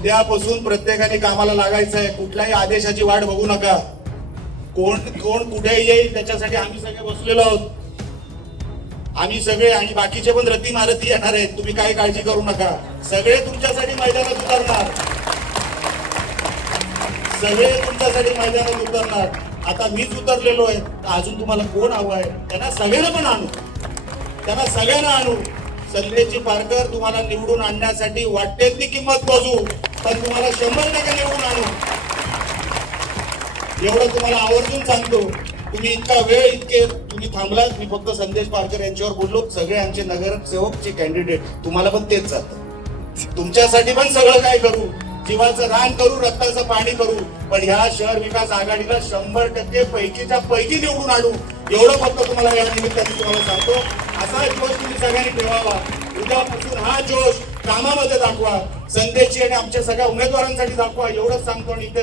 उद्यापासून प्रत्येकाने कामाला लागायचं आहे कुठल्याही आदेशाची वाट बघू नका. कोण कोण कुठे येईल त्याच्यासाठी आम्ही सगळे बसलेलो आहोत. आम्ही सगळे आणि बाकीचे पण रती मारती येणार आहेत. तुम्ही काही काळजी करू नका. सगळे तुमच्यासाठी मैदानात उतरणार. सगळे तुमच्यासाठी मैदानात उतरणार. आता मीच उतरलेलो आहे. तर अजून तुम्हाला कोण हवं आहे? त्यांना सगळ्यांना पण आणू. त्यांना सगळ्यांना आणू. संदेशची पारकर तुम्हाला निवडून आणण्यासाठी वाटते ती किंमत मोजू पण तुम्हाला शंभर टक्के निवडून आणू एवढं तुम्हाला आवर्जून सांगतो. तुम्ही इतका वेळ इतके तुम्ही थांबला मी फक्त संदेश पारकर यांच्यावर बोललो. सगळे आमचे नगरसेवकचे कॅन्डिडेट तुम्हाला पण तेच जात तुमच्यासाठी पण सगळं काय करू? जीवाचं रान करू रक्ताचं पाणी करू. पण ह्या शहर विकास आघाडीला शंभर टक्के पैकीच्या पैकी निवडून आणू. एवढं फक्त तुम्हाला या निमित्ताने तुम्हाला सांगतो. असा जोश तुम्ही सगळ्यांनी ठेवावा. उद्यापासून हा जोश कामामध्ये दाखवा. संदेशची आणि आमच्या सगळ्या उमेदवारांसाठी दाखवा. एवढंच सांगतो आणि इथे